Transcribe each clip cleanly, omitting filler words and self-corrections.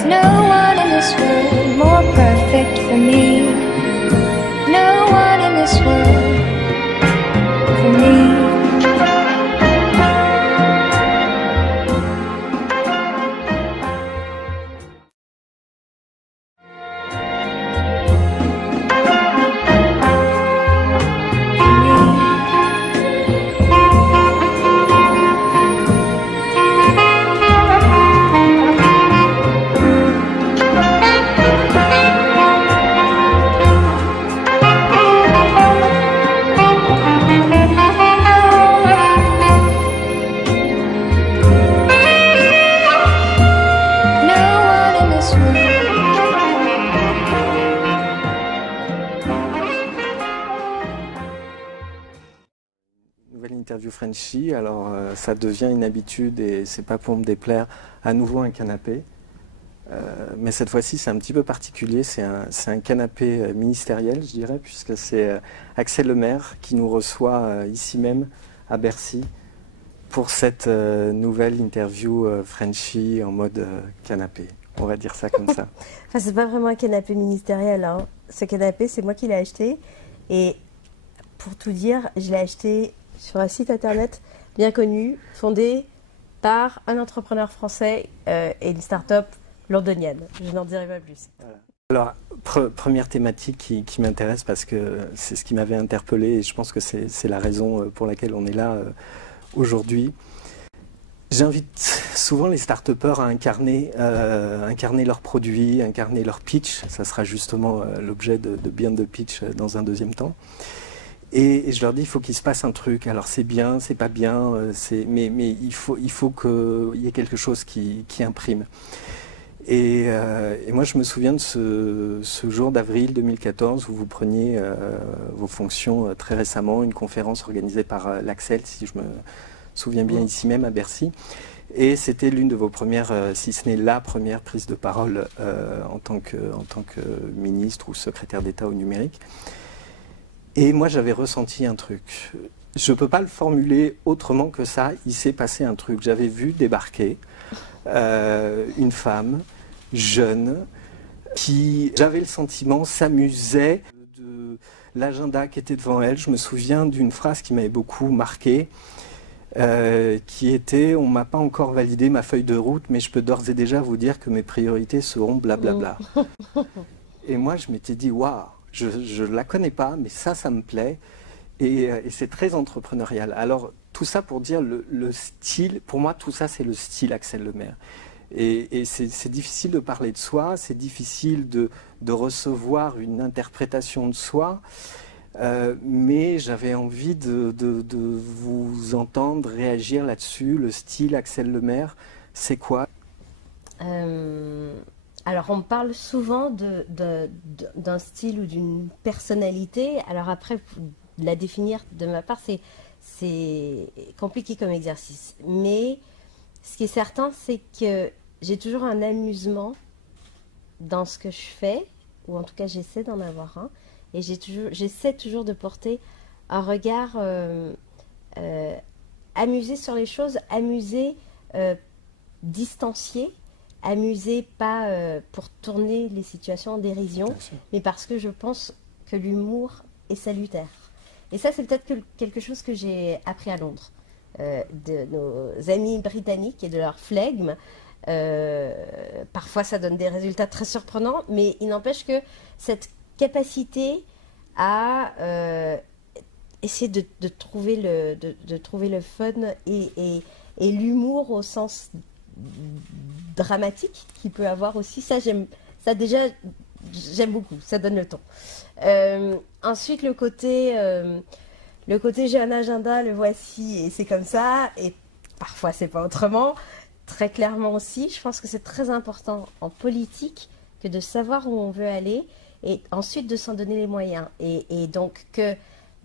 There's no one in this world more perfect for me. No one in this world for me. Nouvelle interview Frenchy, alors ça devient une habitude et c'est pas pour me déplaire, à nouveau un canapé. Mais cette fois-ci c'est un petit peu particulier, c'est un canapé ministériel je dirais, puisque c'est Axel Lemaire qui nous reçoit ici même à Bercy pour cette nouvelle interview Frenchy en mode canapé. On va dire ça comme ça. Enfin, c'est pas vraiment un canapé ministériel, hein. Ce canapé, c'est moi qui l'ai acheté. Et pour tout dire, je l'ai acheté sur un site internet bien connu, fondé par un entrepreneur français et une start-up londonienne. Je n'en dirai pas plus. Voilà. Alors, première thématique qui m'intéresse parce que c'est ce qui m'avait interpellé et je pense que c'est la raison pour laquelle on est là aujourd'hui. J'invite souvent les start-upers à incarner leurs produits, incarner leur pitch. Ça sera justement l'objet de Beyond the Pitch dans un deuxième temps. Et je leur dis, il faut qu'il se passe un truc. Alors c'est bien, c'est pas bien, mais il faut qu'il y ait quelque chose qui imprime. Et moi je me souviens de ce jour d'avril 2014 où vous preniez vos fonctions très récemment, une conférence organisée par l'Axel, si je me souviens bien, ici même à Bercy. Et c'était l'une de vos premières, si ce n'est la première prise de parole en tant que ministre ou secrétaire d'État au numérique. Et moi, j'avais ressenti un truc. Je ne peux pas le formuler autrement que ça. Il s'est passé un truc. J'avais vu débarquer une femme jeune qui, j'avais le sentiment, s'amusait de l'agenda qui était devant elle. Je me souviens d'une phrase qui m'avait beaucoup marqué, qui était « On ne m'a pas encore validé ma feuille de route, mais je peux d'ores et déjà vous dire que mes priorités seront blablabla. » Et moi, je m'étais dit « Waouh !» Je ne la connais pas, mais ça me plaît. Et c'est très entrepreneurial. Alors, tout ça pour dire le style, pour moi, tout ça, c'est le style Axel Lemaire. Et c'est difficile de parler de soi, c'est difficile de recevoir une interprétation de soi, mais j'avais envie de vous entendre réagir là-dessus. Le style Axel Lemaire, c'est quoi ? Alors, on me parle souvent d'un style ou d'une personnalité. Alors après, la définir de ma part, c'est compliqué comme exercice. Mais ce qui est certain, c'est que j'ai toujours un amusement dans ce que je fais, ou en tout cas, j'essaie d'en avoir un. Et j'essaie toujours de porter un regard amusé sur les choses, amusé, distancié. Amusé, pas pour tourner les situations en dérision, mais parce que je pense que l'humour est salutaire. Et ça, c'est peut-être quelque chose que j'ai appris à Londres, de nos amis britanniques et de leur flegme. Parfois, ça donne des résultats très surprenants, mais il n'empêche que cette capacité à essayer de trouver le fun et l'humour au sens dramatique qu'il peut avoir aussi, j'aime beaucoup, ça donne le ton. Ensuite, le côté j'ai un agenda, le voici et c'est comme ça, et parfois c'est pas autrement, très clairement aussi. Je pense que c'est très important en politique que de savoir où on veut aller et ensuite de s'en donner les moyens, et donc que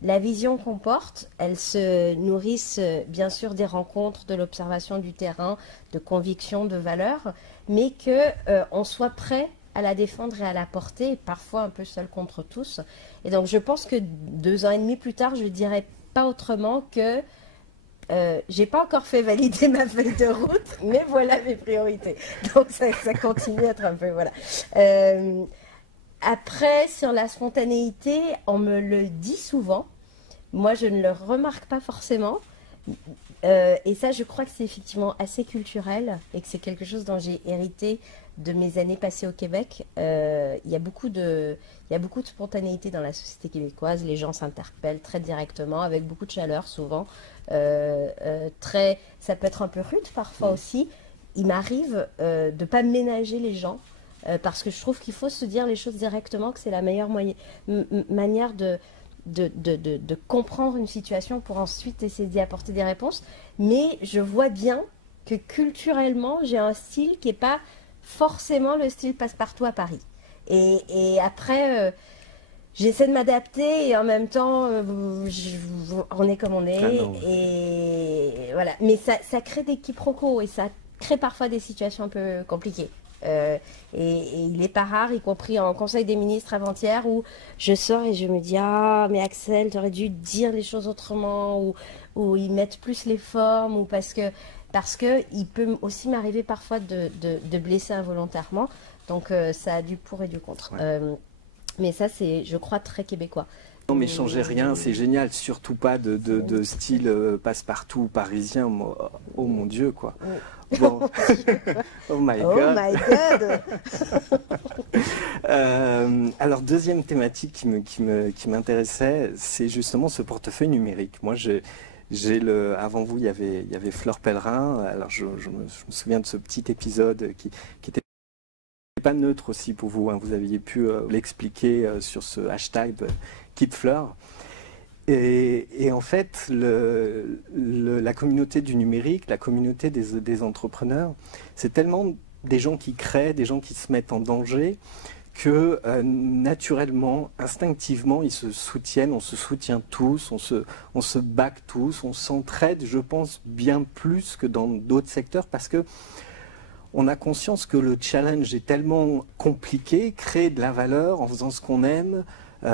la vision qu'on porte, elle se nourrisse bien sûr des rencontres, de l'observation du terrain, de convictions, de valeurs, mais qu'on soit prêt à la défendre et à la porter, parfois un peu seul contre tous. Et donc je pense que 2 ans et demi plus tard, je ne dirais pas autrement que j'ai pas encore fait valider ma feuille de route, mais voilà mes priorités. Donc ça continue à être un peu, voilà. Après, sur la spontanéité, on me le dit souvent. Moi, je ne le remarque pas forcément. Et ça, je crois que c'est effectivement assez culturel et que c'est quelque chose dont j'ai hérité de mes années passées au Québec. Il y a beaucoup de spontanéité dans la société québécoise. Les gens s'interpellent très directement, avec beaucoup de chaleur souvent. Ça peut être un peu rude parfois aussi. Il m'arrive de ne pas ménager les gens parce que je trouve qu'il faut se dire les choses directement, que c'est la meilleure manière de comprendre une situation pour ensuite essayer d'y apporter des réponses. Mais je vois bien que culturellement, j'ai un style qui n'est pas forcément le style passe-partout à Paris. Et après, j'essaie de m'adapter et en même temps, on est comme on est. Et voilà. Mais ça crée des quiproquos et ça crée parfois des situations un peu compliquées. Et il n'est pas rare, y compris en Conseil des ministres avant-hier, où je sors et je me dis « Ah, mais Axel, tu aurais dû dire les choses autrement » ou ils mettent plus les formes, ou parce que il peut aussi m'arriver parfois de blesser involontairement. Donc ça a du pour et du contre. Ouais. Mais ça, c'est, je crois, très québécois. Non, mais changez rien, c'est génial. Surtout pas de style passe-partout parisien. Oh mon Dieu, quoi. Oui. Bon. Oh my God. Oh my God. Alors, deuxième thématique qui m'intéressait, c'est justement ce portefeuille numérique. Moi, avant vous, il y avait Fleur Pellerin. Alors, je me souviens de ce petit épisode qui était pas neutre aussi pour vous. Hein. Vous aviez pu l'expliquer sur ce hashtag Keep Fleur. Et en fait, la communauté du numérique, la communauté des entrepreneurs, c'est tellement des gens qui créent, des gens qui se mettent en danger, que naturellement, instinctivement, ils se soutiennent, on se soutient tous, on se back tous, on s'entraide, je pense, bien plus que dans d'autres secteurs, parce que on a conscience que le challenge est tellement compliqué, créer de la valeur en faisant ce qu'on aime,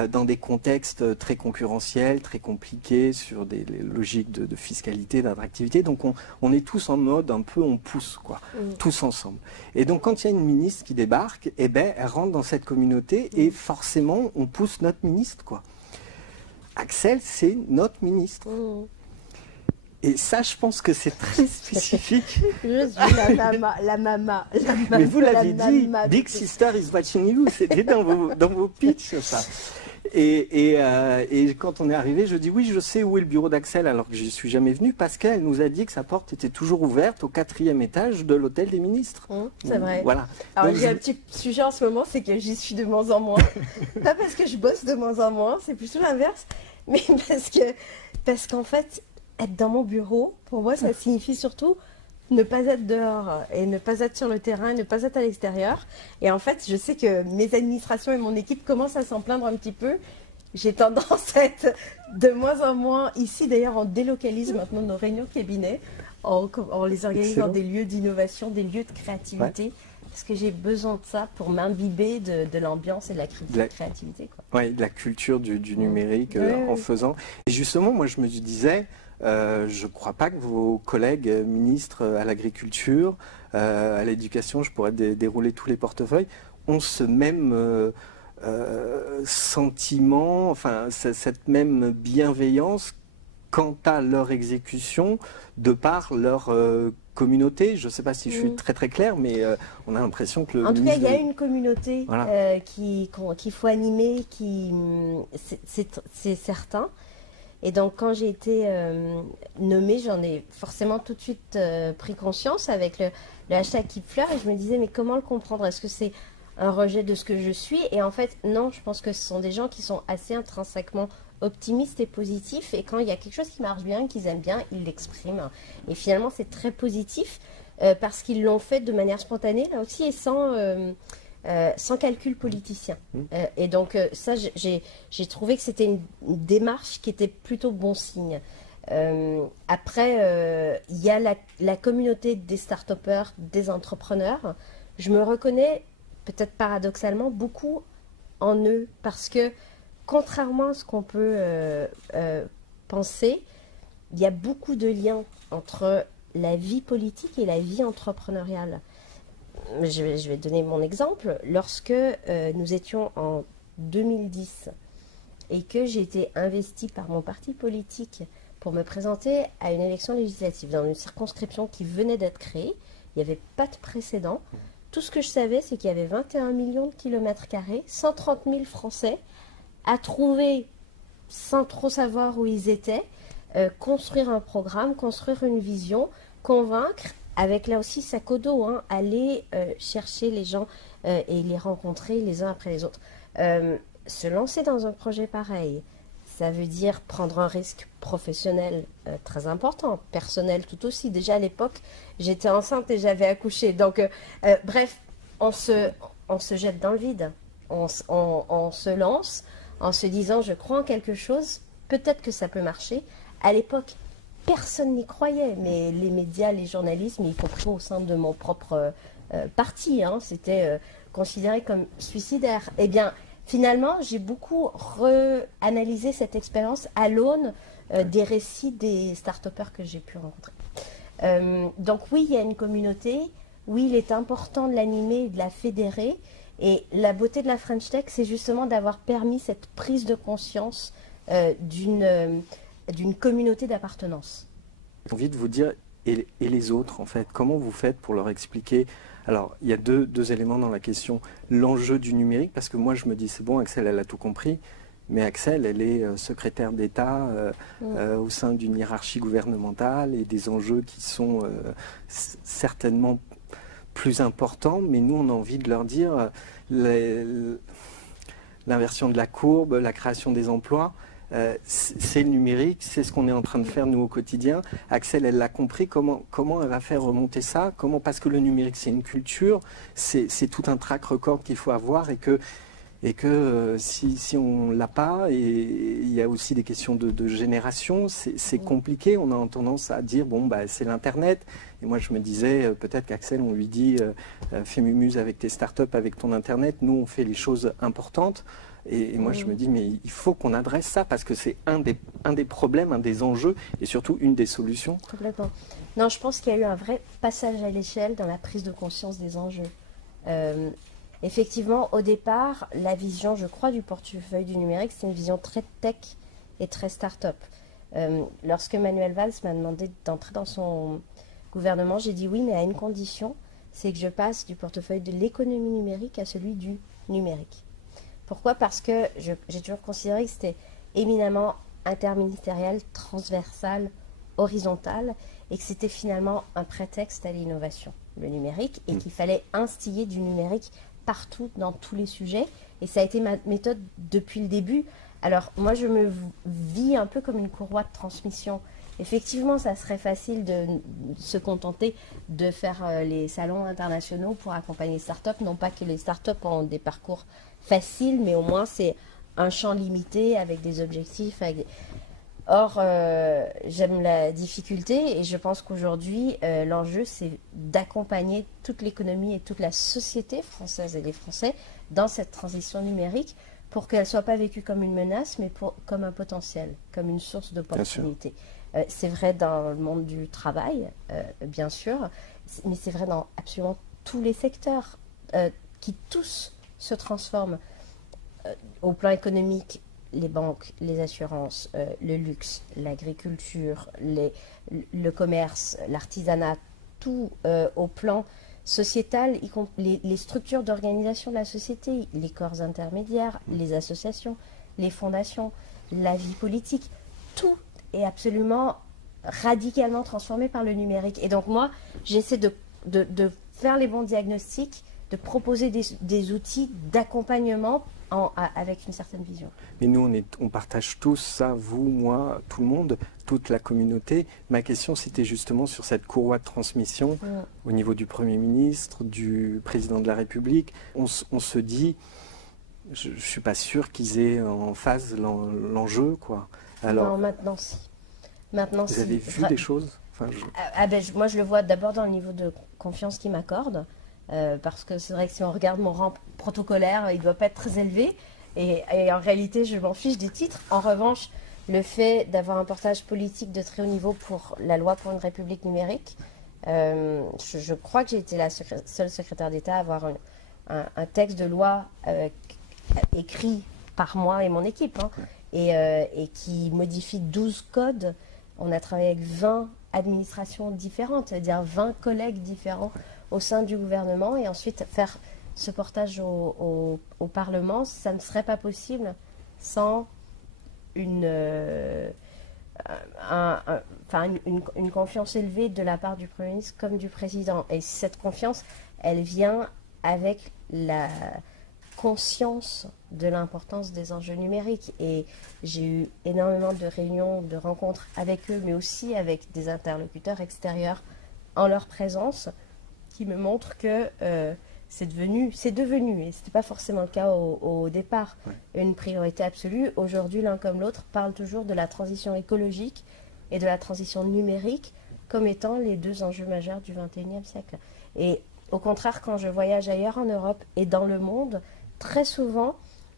dans des contextes très concurrentiels, très compliqués, sur des logiques de fiscalité, d'attractivité. Donc on est tous en mode un peu on pousse, quoi, tous ensemble. Et donc quand il y a une ministre qui débarque, eh ben, elle rentre dans cette communauté et forcément on pousse notre ministre, quoi. Axel, c'est notre ministre. Et ça, je pense que c'est très spécifique. Je suis la mama. Mais vous l'avez dit, Big Sister is watching you, c'était dans vos pitchs, ça. Et quand on est arrivé, je dis oui, je sais où est le bureau d'Axel, alors que je n'y suis jamais venu, parce qu'elle nous a dit que sa porte était toujours ouverte au 4e étage de l'hôtel des ministres. C'est vrai. Voilà. Alors j'ai un petit sujet en ce moment, c'est que j'y suis de moins en moins. Pas parce que je bosse de moins en moins, c'est plutôt l'inverse, mais parce qu'en fait, être dans mon bureau, pour moi, ça signifie surtout ne pas être dehors et ne pas être sur le terrain, ne pas être à l'extérieur. Et en fait, je sais que mes administrations et mon équipe commencent à s'en plaindre un petit peu. J'ai tendance à être de moins en moins ici. D'ailleurs, on délocalise maintenant nos réunions cabinet. On les organise dans des lieux d'innovation, des lieux de créativité. Ouais. Parce que j'ai besoin de ça pour m'imbiber de l'ambiance et de la créativité. Oui, de la culture du numérique en faisant. Et justement, moi, je me disais... je ne crois pas que vos collègues ministres à l'agriculture, à l'éducation, je pourrais dérouler tous les portefeuilles, ont ce même sentiment, enfin cette même bienveillance quant à leur exécution de par leur communauté. Je ne sais pas si je suis très très clair, mais on a l'impression que... En tout cas, il y a une communauté voilà. qu'il faut animer, c'est certain. Et donc, quand j'ai été nommée, j'en ai forcément tout de suite pris conscience avec le hashtag Keep Fleur. Et je me disais, mais comment le comprendre? Est-ce que c'est un rejet de ce que je suis? Et en fait, non, je pense que ce sont des gens qui sont assez intrinsèquement optimistes et positifs. Et quand il y a quelque chose qui marche bien, qu'ils aiment bien, ils l'expriment. Et finalement, c'est très positif parce qu'ils l'ont fait de manière spontanée, là aussi, et sans calcul politicien. Et donc ça, j'ai trouvé que c'était une démarche qui était plutôt bon signe. Après, il y a la communauté des start-upers, des entrepreneurs. Je me reconnais, peut-être paradoxalement, beaucoup en eux, parce que contrairement à ce qu'on peut penser, il y a beaucoup de liens entre la vie politique et la vie entrepreneuriale. Je vais donner mon exemple. Lorsque nous étions en 2010 et que j'ai été investie par mon parti politique pour me présenter à une élection législative dans une circonscription qui venait d'être créée, il n'y avait pas de précédent. Tout ce que je savais, c'est qu'il y avait 21 millions de kilomètres carrés, 130 000 Français à trouver, sans trop savoir où ils étaient, construire un programme, construire une vision, convaincre, avec là aussi sac au dos, aller chercher les gens et les rencontrer les uns après les autres. Se lancer dans un projet pareil, ça veut dire prendre un risque professionnel très important, personnel tout aussi. Déjà à l'époque, j'étais enceinte et j'avais accouché. Donc, bref, on se jette dans le vide. On se lance en se disant, je crois en quelque chose, peut-être que ça peut marcher. À l'époque, personne n'y croyait, mais les médias, les journalistes, y compris au sein de mon propre parti, c'était considéré comme suicidaire. Eh bien, finalement, j'ai beaucoup réanalysé cette expérience à l'aune des récits des start-upers que j'ai pu rencontrer. Donc oui, il y a une communauté, oui, il est important de l'animer et de la fédérer, et la beauté de la French Tech, c'est justement d'avoir permis cette prise de conscience d'une communauté d'appartenance. J'ai envie de vous dire, et les autres, en fait, comment vous faites pour leur expliquer? Alors, il y a deux éléments dans la question. L'enjeu du numérique, parce que moi, je me dis, c'est bon, Axel, elle a tout compris, mais Axel, elle est secrétaire d'État au sein d'une hiérarchie gouvernementale et des enjeux qui sont certainement plus importants, mais nous, on a envie de leur dire l'inversion de la courbe, la création des emplois. C'est le numérique, c'est ce qu'on est en train de faire nous au quotidien. Axel, elle l'a compris, comment elle va faire remonter ça? Parce que le numérique, c'est une culture, c'est tout un track record qu'il faut avoir, et que si on ne l'a pas, et il y a aussi des questions de génération, c'est compliqué. On a tendance à dire, bon, c'est l'Internet. Et moi, je me disais, peut-être qu'Axel, on lui dit, fais mumuse avec tes startups, avec ton Internet. Nous, on fait les choses importantes. Et moi, je me dis, mais il faut qu'on adresse ça, parce que c'est un des problèmes, un des enjeux, et surtout une des solutions. Complètement. Non, je pense qu'il y a eu un vrai passage à l'échelle dans la prise de conscience des enjeux. Effectivement, au départ, la vision, je crois, du portefeuille du numérique, c'est une vision très tech et très start-up. Lorsque Manuel Valls m'a demandé d'entrer dans son gouvernement, j'ai dit oui, mais à une condition, c'est que je passe du portefeuille de l'économie numérique à celui du numérique. Pourquoi? Parce que j'ai toujours considéré que c'était éminemment interministériel, transversal, horizontal, et que c'était finalement un prétexte à l'innovation, le numérique, et qu'il fallait instiller du numérique partout, dans tous les sujets. Et ça a été ma méthode depuis le début. Alors, moi, je me vis un peu comme une courroie de transmission. Effectivement, ça serait facile de se contenter de faire les salons internationaux pour accompagner les startups. Non pas que les startups ont des parcours faciles, mais au moins, c'est un champ limité avec des objectifs. Or, j'aime la difficulté, et je pense qu'aujourd'hui, l'enjeu, c'est d'accompagner toute l'économie et toute la société française et les Français dans cette transition numérique pour qu'elle ne soit pas vécue comme une menace, mais comme un potentiel, comme une source d'opportunité. C'est vrai dans le monde du travail, bien sûr, mais c'est vrai dans absolument tous les secteurs qui tous se transforment au plan économique. Les banques, les assurances, le luxe, l'agriculture, le commerce, l'artisanat, tout au plan sociétal, les structures d'organisation de la société, les corps intermédiaires, les associations, les fondations, la vie politique, tout est absolument radicalement transformé par le numérique. Et donc moi, j'essaie de faire les bons diagnostics, de proposer des outils d'accompagnement avec une certaine vision. Mais nous, on partage tous ça, vous, moi, tout le monde, toute la communauté. Ma question, c'était justement sur cette courroie de transmission au niveau du Premier ministre, du Président de la République. On se dit, je ne suis pas sûr qu'ils aient en phase l'enjeu, quoi. Alors, non, maintenant, si. Maintenant, vous avez vu des choses? Moi, je le vois d'abord dans le niveau de confiance qu'ils m'accordent. Parce que c'est vrai que si on regarde mon rang protocolaire, il ne doit pas être très élevé. Et en réalité, je m'en fiche des titres. En revanche, le fait d'avoir un portage politique de très haut niveau pour la loi pour une république numérique. Je crois que j'ai été la seule secrétaire d'État à avoir un texte de loi écrit par moi et mon équipe, hein, et qui modifie 12 codes. On a travaillé avec 20 administrations différentes, c'est-à-dire 20 collègues différents au sein du gouvernement, et ensuite faire ce portage au Parlement, ça ne serait pas possible sans une confiance élevée de la part du Premier ministre comme du Président. Et cette confiance, elle vient avec la conscience de l'importance des enjeux numériques. Et j'ai eu énormément de réunions, de rencontres avec eux, mais aussi avec des interlocuteurs extérieurs en leur présence, qui me montrent que c'est devenu, et ce n'était pas forcément le cas au départ, une priorité absolue. Aujourd'hui, l'un comme l'autre parle toujours de la transition écologique et de la transition numérique comme étant les deux enjeux majeurs du XXIe siècle. Et au contraire, quand je voyage ailleurs en Europe et dans le monde, très souvent,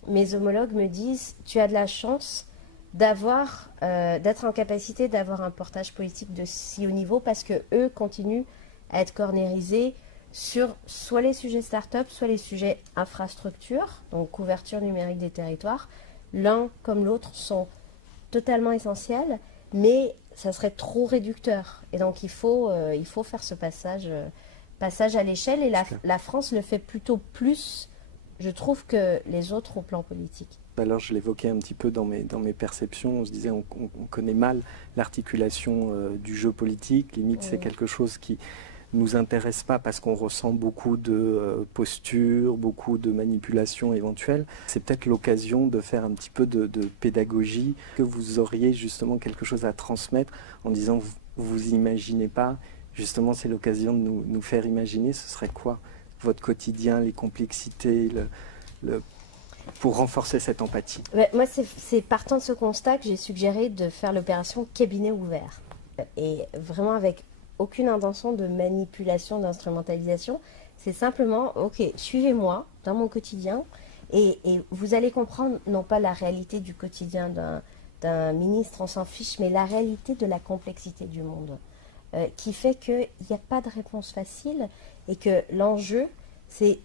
mes homologues me disent « Tu as de la chance d'être en capacité d'avoir un portage politique de si haut niveau parce qu'eux continuent à être cornérisés sur soit les sujets start-up, soit les sujets infrastructure, donc couverture numérique des territoires. L'un comme l'autre sont totalement essentiels, mais ça serait trop réducteur. Et donc il faut faire ce passage à l'échelle, et la France le fait plutôt plus, je trouve, que les autres au plan politique. Alors je l'évoquais un petit peu dans mes perceptions, on se disait on connaît mal l'articulation du jeu politique, limite c'est quelque chose qui nous intéresse pas parce qu'on ressent beaucoup de postures, beaucoup de manipulations éventuelles. C'est peut-être l'occasion de faire un petit peu de pédagogie, que vous auriez justement quelque chose à transmettre en disant vous imaginez pas, justement c'est l'occasion de nous faire imaginer. Ce serait quoi votre quotidien, les complexités, pour renforcer cette empathie? Moi, c'est partant de ce constat que j'ai suggéré de faire l'opération cabinet ouvert. Et vraiment avec aucune intention de manipulation, d'instrumentalisation. C'est simplement, ok, suivez-moi dans mon quotidien et vous allez comprendre non pas la réalité du quotidien d'un ministre, on s'en fiche, mais la réalité de la complexité du monde, qui fait qu'il n'y a pas de réponse facile et que l'enjeu, c'est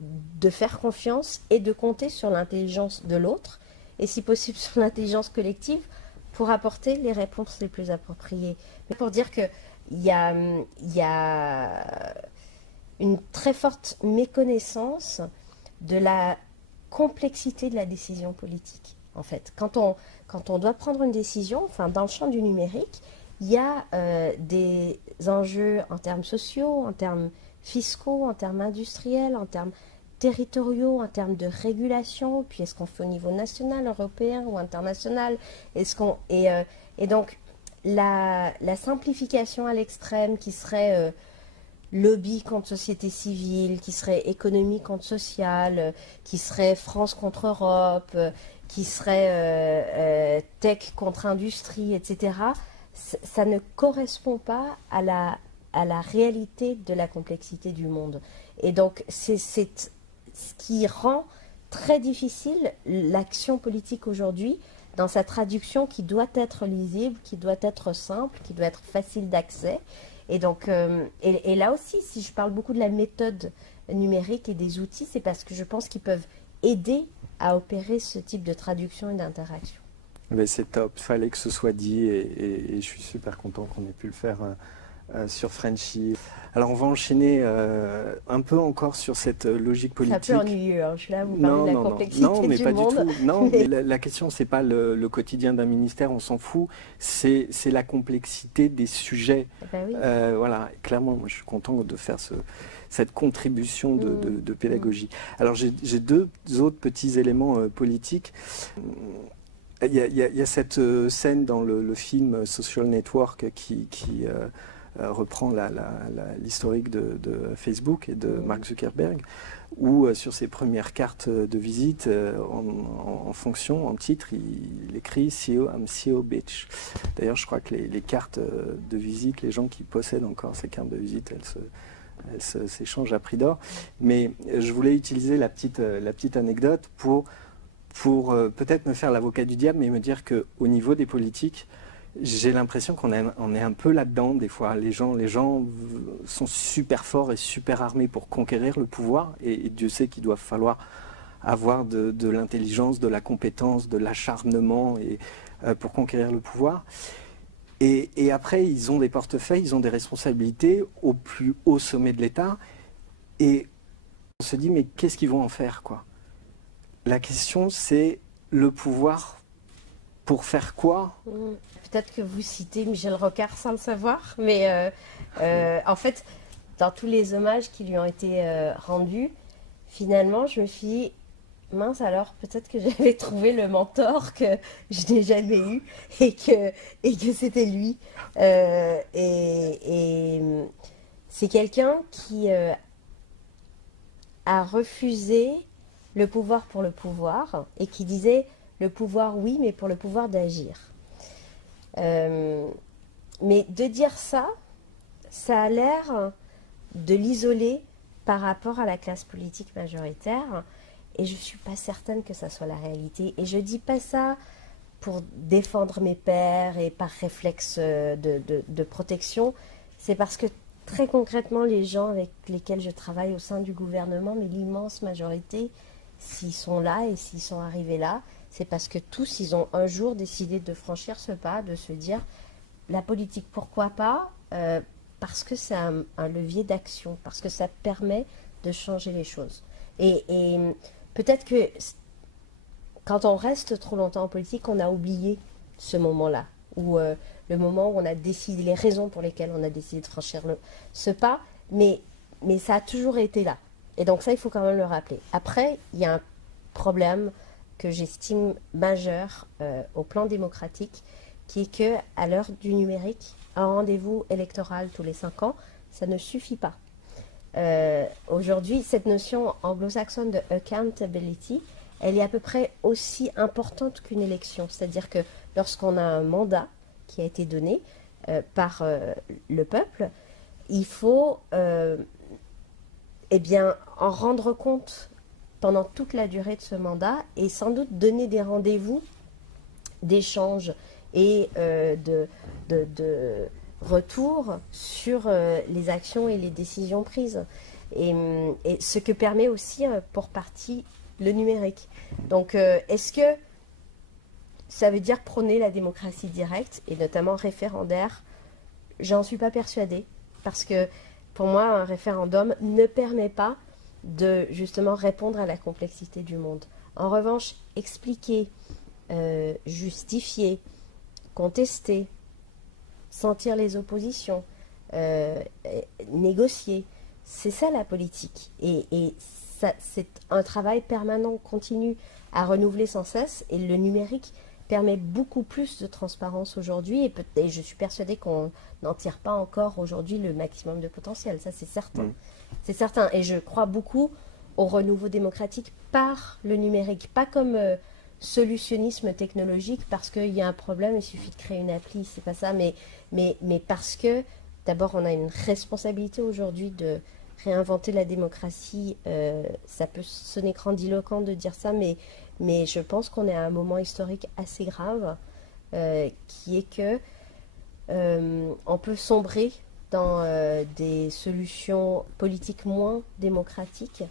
de faire confiance et de compter sur l'intelligence de l'autre et si possible sur l'intelligence collective pour apporter les réponses les plus appropriées. Mais pour dire qu'il y a une très forte méconnaissance de la complexité de la décision politique, en fait. Quand on doit prendre une décision, enfin, dans le champ du numérique, il y a des enjeux en termes sociaux, en termes fiscaux, en termes industriels, en termes territoriaux, en termes de régulation, puis est-ce qu'on fait au niveau national, européen ou international, et donc la simplification à l'extrême qui serait lobby contre société civile, qui serait économie contre sociale, qui serait France contre Europe, qui serait tech contre industrie, etc., ça ne correspond pas à la réalité de la complexité du monde. Et donc, c'est ce qui rend très difficile l'action politique aujourd'hui dans sa traduction qui doit être lisible, qui doit être simple, qui doit être facile d'accès. Et donc, et là aussi, si je parle beaucoup de la méthode numérique et des outils, c'est parce que je pense qu'ils peuvent aider à opérer ce type de traduction et d'interaction. Mais c'est top, il fallait que ce soit dit et je suis super content qu'on ait pu le faire sur Frenchy. Alors on va enchaîner un peu encore sur cette logique politique. C'est un peu ennuyeux, hein. Je suis là, vous parlez de la complexité mais du pas monde. Du tout. Non, mais la question, c'est pas le quotidien d'un ministère, on s'en fout, c'est la complexité des sujets. Ben oui. Voilà, clairement, moi, je suis content de faire cette contribution de pédagogie. Alors j'ai deux autres petits éléments politiques. Il y a cette scène dans le film Social Network qui reprend l'historique de Facebook et de Mark Zuckerberg, où sur ses premières cartes de visite, en fonction, en titre, il écrit CEO, I'm CEO bitch. D'ailleurs, je crois que les cartes de visite, les gens qui possèdent encore ces cartes de visite, elles s'échangent à prix d'or. Mais je voulais utiliser la petite anecdote pour pour peut-être me faire l'avocat du diable, mais me dire qu'au niveau des politiques, j'ai l'impression on est un peu là-dedans des fois. Les gens sont super forts et super armés pour conquérir le pouvoir, et Dieu sait qu'il doit falloir avoir de l'intelligence, de la compétence, de l'acharnement pour conquérir le pouvoir. Et après, ils ont des portefeuilles, ils ont des responsabilités au plus haut sommet de l'État, et on se dit, mais qu'est-ce qu'ils vont en faire, quoi? La question, c'est le pouvoir pour faire quoi? Peut-être que vous citez Michel Rocard sans le savoir, mais en fait, dans tous les hommages qui lui ont été rendus, finalement, je me suis dit, mince alors, peut-être que j'avais trouvé le mentor que je n'ai jamais eu et que c'était lui. Et c'est quelqu'un qui a refusé le pouvoir pour le pouvoir et qui disait le pouvoir oui, mais pour le pouvoir d'agir. Mais de dire ça, ça a l'air de l'isoler par rapport à la classe politique majoritaire, et je ne suis pas certaine que ça soit la réalité. Et je ne dis pas ça pour défendre mes pairs et par réflexe de protection, c'est parce que très concrètement, les gens avec lesquels je travaille au sein du gouvernement, mais l'immense majorité, s'ils sont là et s'ils sont arrivés là, c'est parce que tous, ils ont un jour décidé de franchir ce pas, de se dire, la politique, pourquoi pas? Parce que c'est un levier d'action, parce que ça permet de changer les choses. Et peut-être que quand on reste trop longtemps en politique, on a oublié ce moment-là, où le moment où on a décidé, les raisons pour lesquelles on a décidé de franchir ce pas, mais ça a toujours été là. Et donc ça, il faut quand même le rappeler. Après, il y a un problème que j'estime majeur au plan démocratique, qui est qu'à l'heure du numérique, un rendez-vous électoral tous les 5 ans, ça ne suffit pas. Aujourd'hui, cette notion anglo-saxonne de accountability, elle est à peu près aussi importante qu'une élection. C'est-à-dire que lorsqu'on a un mandat qui a été donné par le peuple, il faut en rendre compte pendant toute la durée de ce mandat et sans doute donner des rendez-vous d'échange et de retour sur les actions et les décisions prises. Et ce que permet aussi pour partie le numérique. Donc est-ce que ça veut dire prôner la démocratie directe et notamment référendaire? J'en suis pas persuadée, parce que pour moi un référendum ne permet pas de justement répondre à la complexité du monde. En revanche, expliquer, justifier, contester, sentir les oppositions, négocier, c'est ça la politique. Et ça, c'est un travail permanent, continu, à renouveler sans cesse, et le numérique permet beaucoup plus de transparence aujourd'hui, et je suis persuadée qu'on n'en tire pas encore aujourd'hui le maximum de potentiel, ça c'est certain. C'est certain, et je crois beaucoup au renouveau démocratique par le numérique, pas comme solutionnisme technologique, parce qu'il y a un problème, il suffit de créer une appli, c'est pas ça, mais parce que d'abord on a une responsabilité aujourd'hui de réinventer la démocratie. Ça peut sonner grandiloquent de dire ça, mais je pense qu'on est à un moment historique assez grave, qui est que on peut sombrer dans des solutions politiques moins démocratiques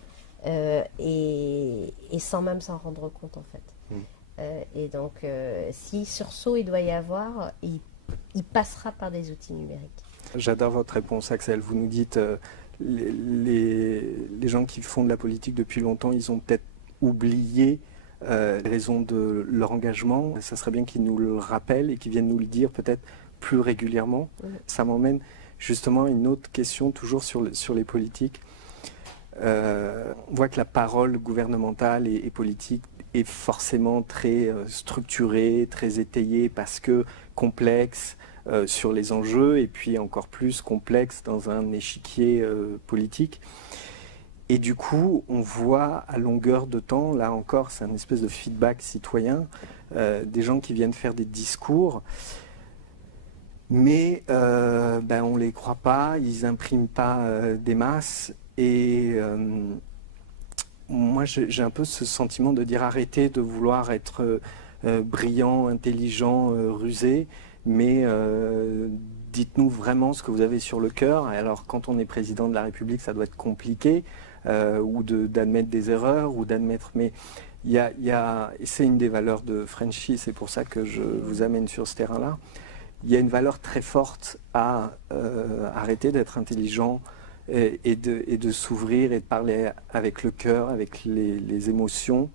et sans même s'en rendre compte en fait. Et donc si sursaut il doit y avoir, il passera par des outils numériques. J'adore votre réponse, Axel. Vous nous dites les gens qui font de la politique depuis longtemps, ils ont peut-être oublié les raisons de leur engagement. Ça serait bien qu'ils nous le rappellent et qu'ils viennent nous le dire peut-être plus régulièrement. Ça m'emmène justement à une autre question, toujours sur les politiques. On voit que la parole gouvernementale et politique est forcément très structurée, très étayée, parce que complexe sur les enjeux, et puis encore plus complexe dans un échiquier politique. Et du coup, on voit à longueur de temps, là encore, c'est un espèce de feedback citoyen, des gens qui viennent faire des discours, mais on ne les croit pas, ils n'impriment pas des masses, et moi, j'ai un peu ce sentiment de dire arrêtez de vouloir être brillant, intelligent, rusé, mais dites-nous vraiment ce que vous avez sur le cœur. Et alors, quand on est président de la République, ça doit être compliqué, ou d'admettre des erreurs, ou d'admettre... Mais et c'est une des valeurs de Frenchy, c'est pour ça que je vous amène sur ce terrain-là. Il y a une valeur très forte à arrêter d'être intelligent et de s'ouvrir et de parler avec le cœur, avec les émotions.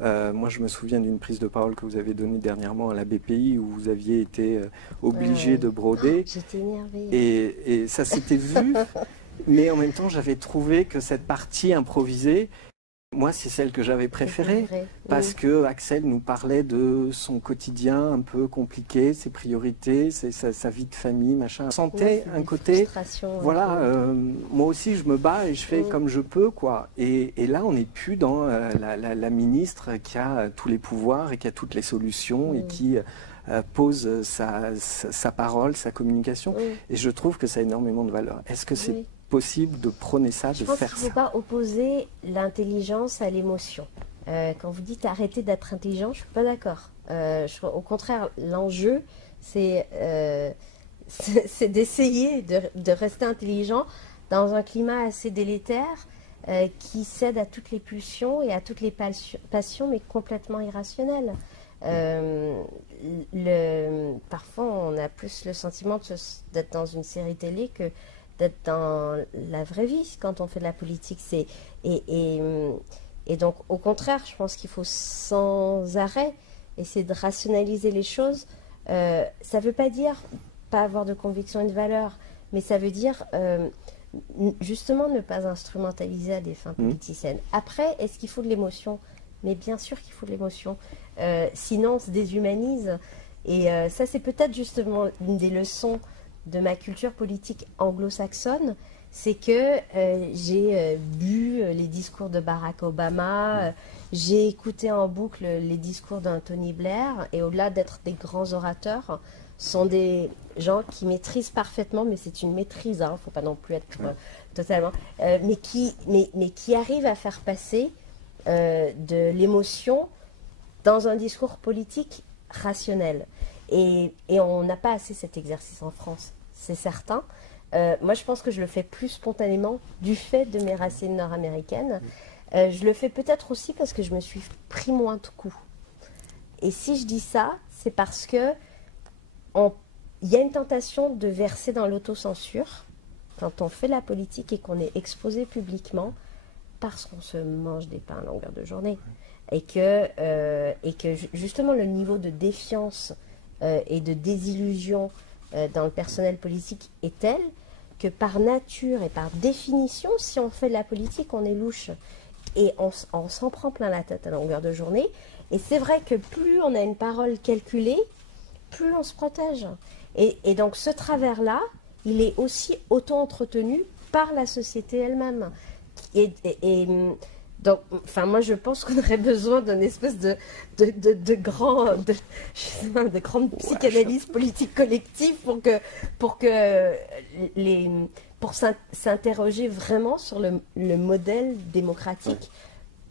Moi, je me souviens d'une prise de parole que vous avez donnée dernièrement à la BPI où vous aviez été obligé de broder. J'étais énervée. Et ça s'était vu, mais en même temps, j'avais trouvé que cette partie improvisée, moi, c'est celle que j'avais préférée, parce que Axel nous parlait de son quotidien un peu compliqué, ses priorités, sa vie de famille, machin. On sentait un côté, voilà, moi aussi je me bats et je fais comme je peux, quoi. Et là, on n'est plus dans la ministre qui a tous les pouvoirs et qui a toutes les solutions et qui pose sa parole, sa communication. Et je trouve que ça a énormément de valeur. Est-ce que c'est possible de prôner ça, de faire ça? Je pense qu'il ne faut pas opposer l'intelligence à l'émotion. Quand vous dites arrêter d'être intelligent, je ne suis pas d'accord. Au contraire, l'enjeu, c'est d'essayer de rester intelligent dans un climat assez délétère qui cède à toutes les pulsions et à toutes les passions, mais complètement irrationnelles. Parfois, on a plus le sentiment d'être dans une série télé que d'être dans la vraie vie quand on fait de la politique. Et donc, au contraire, je pense qu'il faut sans arrêt essayer de rationaliser les choses. Ça ne veut pas dire pas avoir de conviction et de valeur, mais ça veut dire justement ne pas instrumentaliser à des fins politiciennes. Après, est-ce qu'il faut de l'émotion? Mais bien sûr qu'il faut de l'émotion. Sinon, on se déshumanise. Et ça, c'est peut-être justement une des leçons de ma culture politique anglo-saxonne, c'est que j'ai bu les discours de Barack Obama, j'ai écouté en boucle les discours d'Anthony Blair, et au-delà d'être des grands orateurs, sont des gens qui maîtrisent parfaitement, mais c'est une maîtrise, il ne faut pas non plus être totalement, mais qui arrivent à faire passer de l'émotion dans un discours politique rationnel. Et on n'a pas assez cet exercice en France, c'est certain. Moi, je pense que je le fais plus spontanément du fait de mes racines nord-américaines. Je le fais peut-être aussi parce que je me suis pris moins de coups. Et si je dis ça, c'est parce que il y a une tentation de verser dans l'autocensure quand on fait la politique et qu'on est exposé publiquement parce qu'on se mange des pains à longueur de journée. Et que justement le niveau de défiance et de désillusion dans le personnel politique est tel que par nature et par définition, si on fait de la politique, on est louche. Et on s'en prend plein la tête à longueur de journée. Et c'est vrai que plus on a une parole calculée, plus on se protège. Et donc ce travers-là, il est aussi auto-entretenu par la société elle-même. Donc, enfin, moi, je pense qu'on aurait besoin d'une espèce de grande psychanalyse politique collective pour s'interroger vraiment sur le modèle démocratique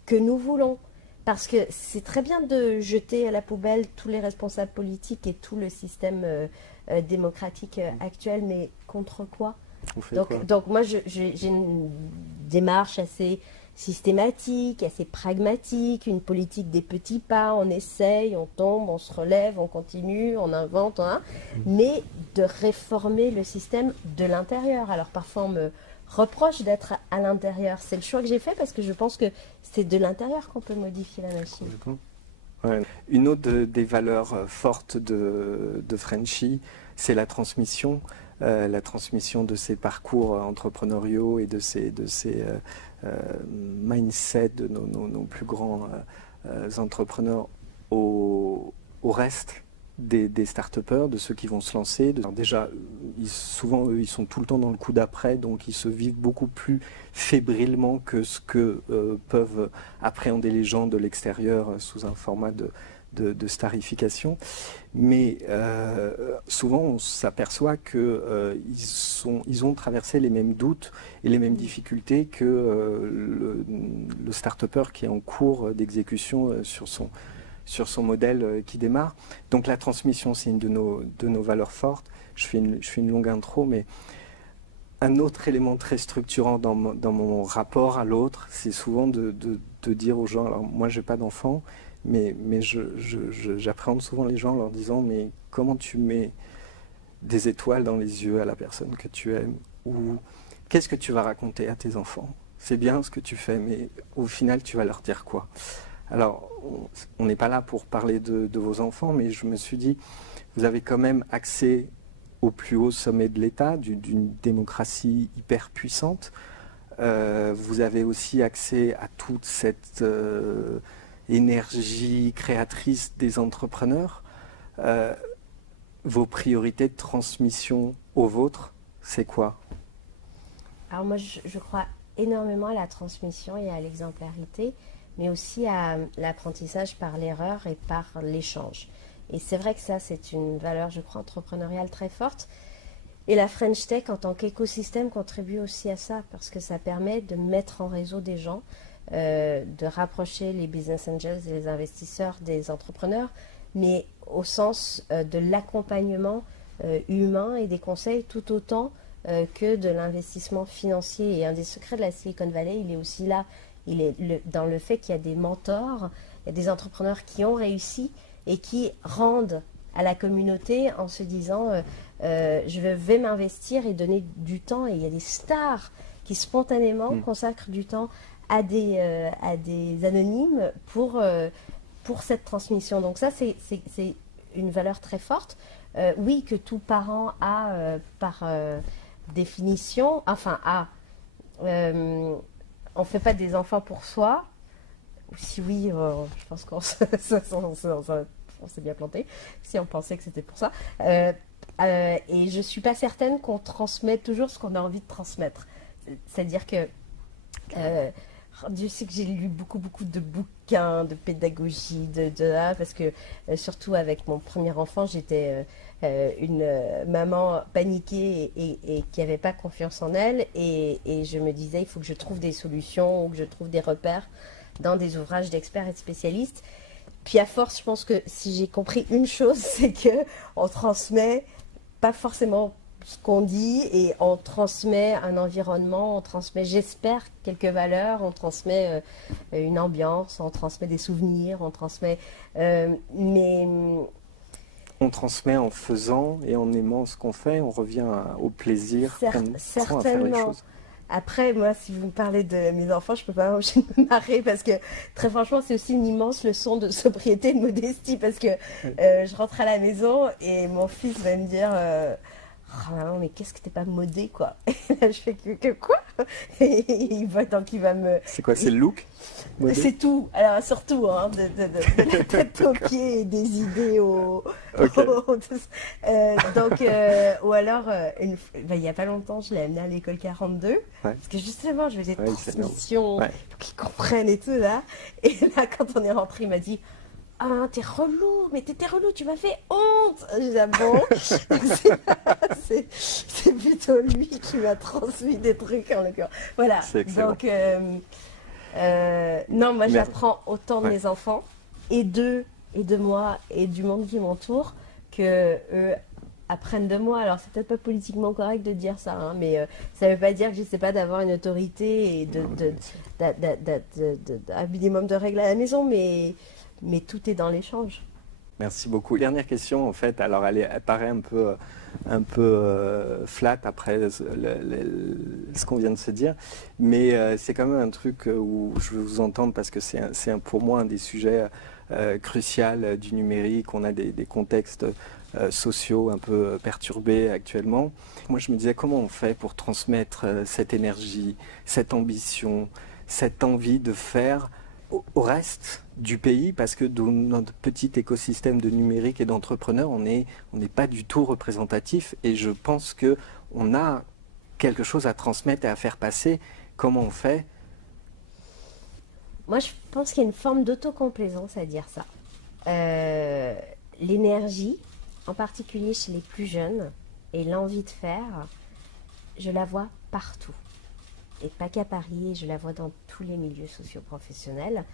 que nous voulons. Parce que c'est très bien de jeter à la poubelle tous les responsables politiques et tout le système démocratique actuel, mais contre quoi? Donc moi, j'ai une démarche assez systématique, assez pragmatique, une politique des petits pas, on essaye, on tombe, on se relève, on continue, on invente, mais de réformer le système de l'intérieur. Alors parfois on me reproche d'être à l'intérieur, c'est le choix que j'ai fait parce que je pense que c'est de l'intérieur qu'on peut modifier la machine. Ouais. Une autre des valeurs fortes de Frenchy, c'est la transmission de ses parcours entrepreneuriaux et de ses mindset de nos plus grands entrepreneurs au reste des start-upers, de ceux qui vont se lancer. Alors déjà, souvent, eux, ils sont tout le temps dans le coup d'après, donc ils se vivent beaucoup plus fébrilement que ce que peuvent appréhender les gens de l'extérieur sous un format de starification. Mais souvent, on s'aperçoit qu'ils ont traversé les mêmes doutes et les mêmes difficultés que le start-upper qui est en cours d'exécution sur son modèle qui démarre. Donc la transmission, c'est une de nos valeurs fortes. Je fais une longue intro, mais un autre élément très structurant dans mon rapport à l'autre, c'est souvent de dire aux gens, alors moi je n'ai pas d'enfant, mais j'appréhende souvent les gens en leur disant, mais comment tu mets des étoiles dans les yeux à la personne que tu aimes, ou qu'est-ce que tu vas raconter à tes enfants? C'est bien ce que tu fais, mais au final tu vas leur dire quoi? Alors, on n'est pas là pour parler de vos enfants, mais je me suis dit, vous avez quand même accès au plus haut sommet de l'État, d'une démocratie hyper puissante. Vous avez aussi accès à toute cette énergie créatrice des entrepreneurs. Vos priorités de transmission aux vôtres, c'est quoi? Alors moi, je crois énormément à la transmission et à l'exemplarité, mais aussi à l'apprentissage par l'erreur et par l'échange. Et c'est vrai que ça, c'est une valeur, je crois, entrepreneuriale très forte. Et la French Tech, en tant qu'écosystème, contribue aussi à ça, parce que ça permet de mettre en réseau des gens, de rapprocher les business angels et les investisseurs des entrepreneurs, mais au sens de l'accompagnement humain et des conseils tout autant que de l'investissement financier. Et un des secrets de la Silicon Valley, il est aussi là, il est dans le fait qu'il y a des mentors, il y a des entrepreneurs qui ont réussi et qui rendent à la communauté en se disant je vais m'investir et donner du temps. Et il y a des stars qui spontanément consacrent du temps à des anonymes pour cette transmission. Donc ça, c'est une valeur très forte. Oui, que tout parent a par définition, enfin on ne fait pas des enfants pour soi. Si oui, je pense qu'on s'est bien planté, si on pensait que c'était pour ça. Et je ne suis pas certaine qu'on transmet toujours ce qu'on a envie de transmettre. C'est-à-dire que Dieu sait que j'ai lu beaucoup de bouquins de pédagogie, parce que surtout avec mon premier enfant, j'étais une maman paniquée et qui n'avait pas confiance en elle. Et je me disais, il faut que je trouve des solutions ou que je trouve des repères dans des ouvrages d'experts et de spécialistes. Puis à force, je pense que si j'ai compris une chose, c'est qu'on transmet pas forcément ce qu'on dit et on transmet un environnement, on transmet, j'espère, quelques valeurs, on transmet une ambiance, on transmet des souvenirs, on transmet... mais... On transmet en faisant et en aimant ce qu'on fait, on revient au plaisir qu'on prend à faire les choses. Après, moi, si vous me parlez de mes enfants, je ne peux pas m'empêcher de me marrer parce que, très franchement, c'est aussi une immense leçon de sobriété et de modestie parce que je rentre à la maison et mon fils va me dire oh maman, mais qu'est-ce que t'es pas modé, quoi. Et là, je fais que quoi? Et il va tant qu'il va me... C'est quoi, c'est le look? C'est tout. Alors, surtout, hein, de la tête aux pieds et des idées au... Okay. Donc, ou alors, il n'y a pas longtemps, je l'ai amené à l'école 42. Parce que justement, je faisais des transmissions pour qu'ils comprennent et tout, là. Et là, quand on est rentré, il m'a dit... Ah, t'es relou, mais t'étais relou, tu m'as fait honte. Je dis, ah bon? C'est plutôt lui qui m'a transmis des trucs en l'occurrence. Voilà. Donc, non, moi j'apprends autant de mes enfants et d'eux et de moi et du monde qui m'entoure que eux apprennent de moi. Alors c'est peut-être pas politiquement correct de dire ça, hein, mais ça veut pas dire que je sais pas d'avoir une autorité et un minimum de règles à la maison, mais tout est dans l'échange. Merci beaucoup. Dernière question, en fait, alors elle paraît un peu flat après ce qu'on vient de se dire, mais c'est quand même un truc où je veux vous entendre parce que c'est pour moi un des sujets cruciaux du numérique. On a des contextes sociaux un peu perturbés actuellement. Moi, je me disais, comment on fait pour transmettre cette énergie, cette ambition, cette envie de faire au reste du pays, parce que dans notre petit écosystème de numérique et d'entrepreneurs, on n'est pas du tout représentatif, et je pense qu'on a quelque chose à transmettre et à faire passer. Comment on fait? Moi, je pense qu'il y a une forme d'autocomplaisance à dire ça. l'énergie, en particulier chez les plus jeunes, et l'envie de faire, je la vois partout. Et pas qu'à Paris, je la vois dans tous les milieux socio-professionnels.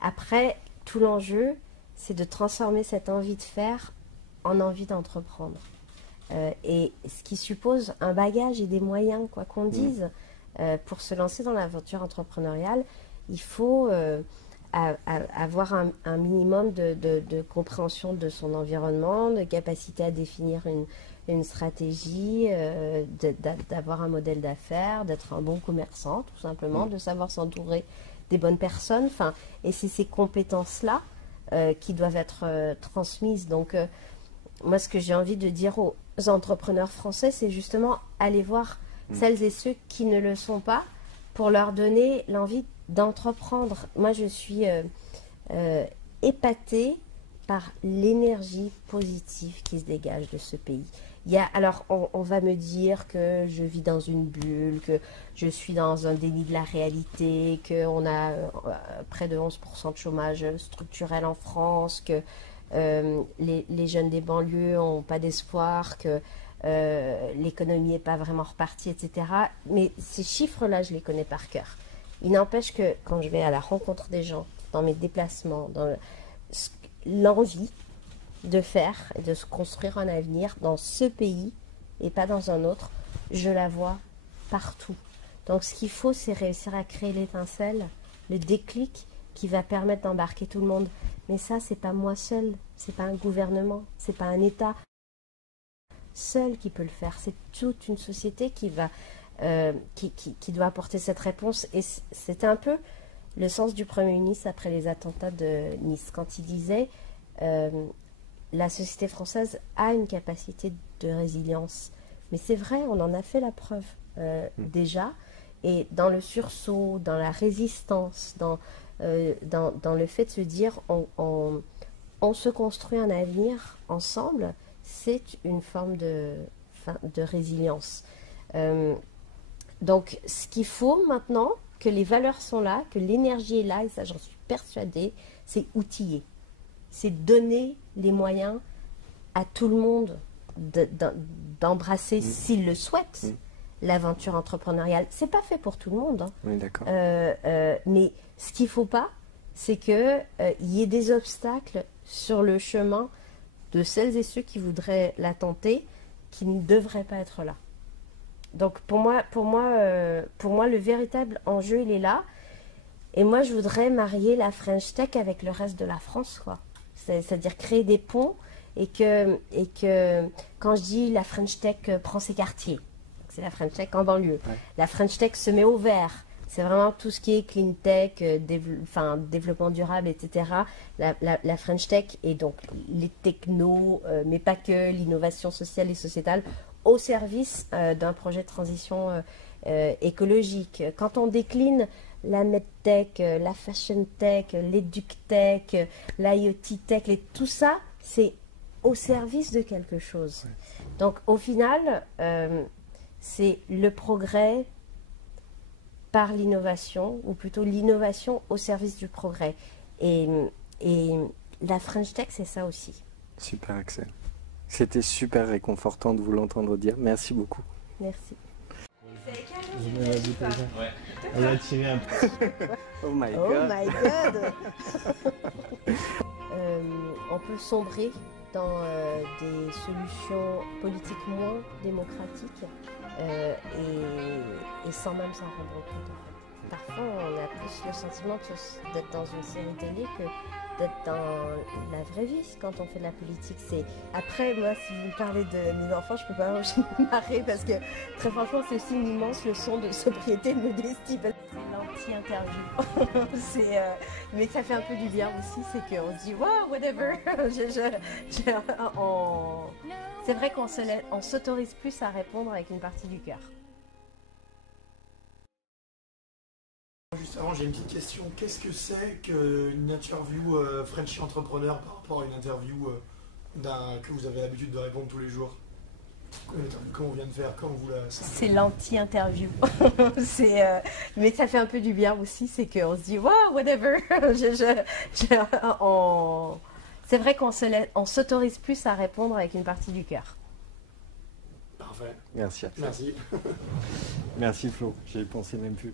Après, tout l'enjeu, c'est de transformer cette envie de faire en envie d'entreprendre. Et ce qui suppose un bagage et des moyens, quoi qu'on dise. Pour se lancer dans l'aventure entrepreneuriale, il faut avoir un minimum de compréhension de son environnement, de capacité à définir une stratégie, d'avoir un modèle d'affaires, d'être un bon commerçant, tout simplement, de savoir s'entourer des bonnes personnes. Enfin, et c'est ces compétences-là qui doivent être transmises. Donc, moi, ce que j'ai envie de dire aux entrepreneurs français, c'est justement aller voir celles et ceux qui ne le sont pas pour leur donner l'envie d'entreprendre. Moi, je suis épatée par l'énergie positive qui se dégage de ce pays. Alors, on va me dire que je vis dans une bulle, que je suis dans un déni de la réalité, qu'on a près de 11% de chômage structurel en France, que les jeunes des banlieues n'ont pas d'espoir, que l'économie n'est pas vraiment repartie, etc. Mais ces chiffres-là, je les connais par cœur. Il n'empêche que quand je vais à la rencontre des gens, dans mes déplacements, dans l'envie de faire et de se construire un avenir dans ce pays et pas dans un autre, je la vois partout. Donc ce qu'il faut, c'est réussir à créer l'étincelle, le déclic qui va permettre d'embarquer tout le monde. Mais ça, c'est pas moi seul, c'est pas un gouvernement, c'est pas un État seul qui peut le faire. C'est toute une société qui doit apporter cette réponse. Et c'était un peu le sens du Premier ministre après les attentats de Nice, quand il disait la société française a une capacité de résilience. Mais c'est vrai, on en a fait la preuve déjà. Et dans le sursaut, dans la résistance, dans le fait de se dire on se construit un avenir ensemble, c'est une forme de résilience. Donc, ce qu'il faut maintenant, que les valeurs sont là, que l'énergie est là, et ça j'en suis persuadée, c'est outiller. C'est donner les moyens à tout le monde d'embrasser, s'il le souhaite, l'aventure entrepreneuriale. C'est pas fait pour tout le monde. Hein. Oui, d'accord. Mais ce qu'il ne faut pas, c'est qu'il y ait des obstacles sur le chemin de celles et ceux qui voudraient la tenter, qui ne devraient pas être là. Donc pour moi, le véritable enjeu, il est là. Et moi, je voudrais marier la French Tech avec le reste de la France, quoi. C'est-à-dire créer des ponts et que quand je dis la French Tech prend ses quartiers, c'est la French Tech en banlieue. Ouais. La French Tech se met au vert. C'est vraiment tout ce qui est clean tech, développement durable, etc. La French Tech et donc les technos, mais pas que, l'innovation sociale et sociétale au service d'un projet de transition écologique. Quand on décline la medtech, la fashion tech, l'eductech, l'IoT tech, tout ça, c'est au service de quelque chose. Ouais. Donc au final, c'est le progrès par l'innovation, ou plutôt l'innovation au service du progrès. Et la French Tech, c'est ça aussi. Super, Axel. C'était super réconfortant de vous l'entendre dire. Merci beaucoup. Merci. On l'a tiré un peu. Oh my God. Oh my God. On peut sombrer dans des solutions politiques moins démocratiques et sans même s'en rendre compte. En fait. Parfois, on a plus le sentiment d'être dans une série télé que d'être dans la vraie vie quand on fait de la politique. Après, moi, si vous me parlez de mes enfants, je peux pas me marrer parce que très franchement, c'est aussi une immense leçon de sobriété, de modestie. C'est l'anti-interview. Mais ça fait un peu du bien aussi, c'est qu'on se dit wow, whatever. C'est vrai qu'on s'autorise plus à répondre avec une partie du cœur. Juste avant, j'ai une petite question. Qu'est-ce que c'est qu'une interview Frenchy Entrepreneur par rapport à une interview que vous avez l'habitude de répondre tous les jours? Comme on vient de faire, comme vous la... C'est l'anti-interview. Mais ça fait un peu du bien aussi, c'est qu'on se dit wow, whatever. c'est vrai qu'on on s'autorise plus à répondre avec une partie du cœur. Parfait. Merci. Merci. Merci Flo, j'y ai pensé même plus.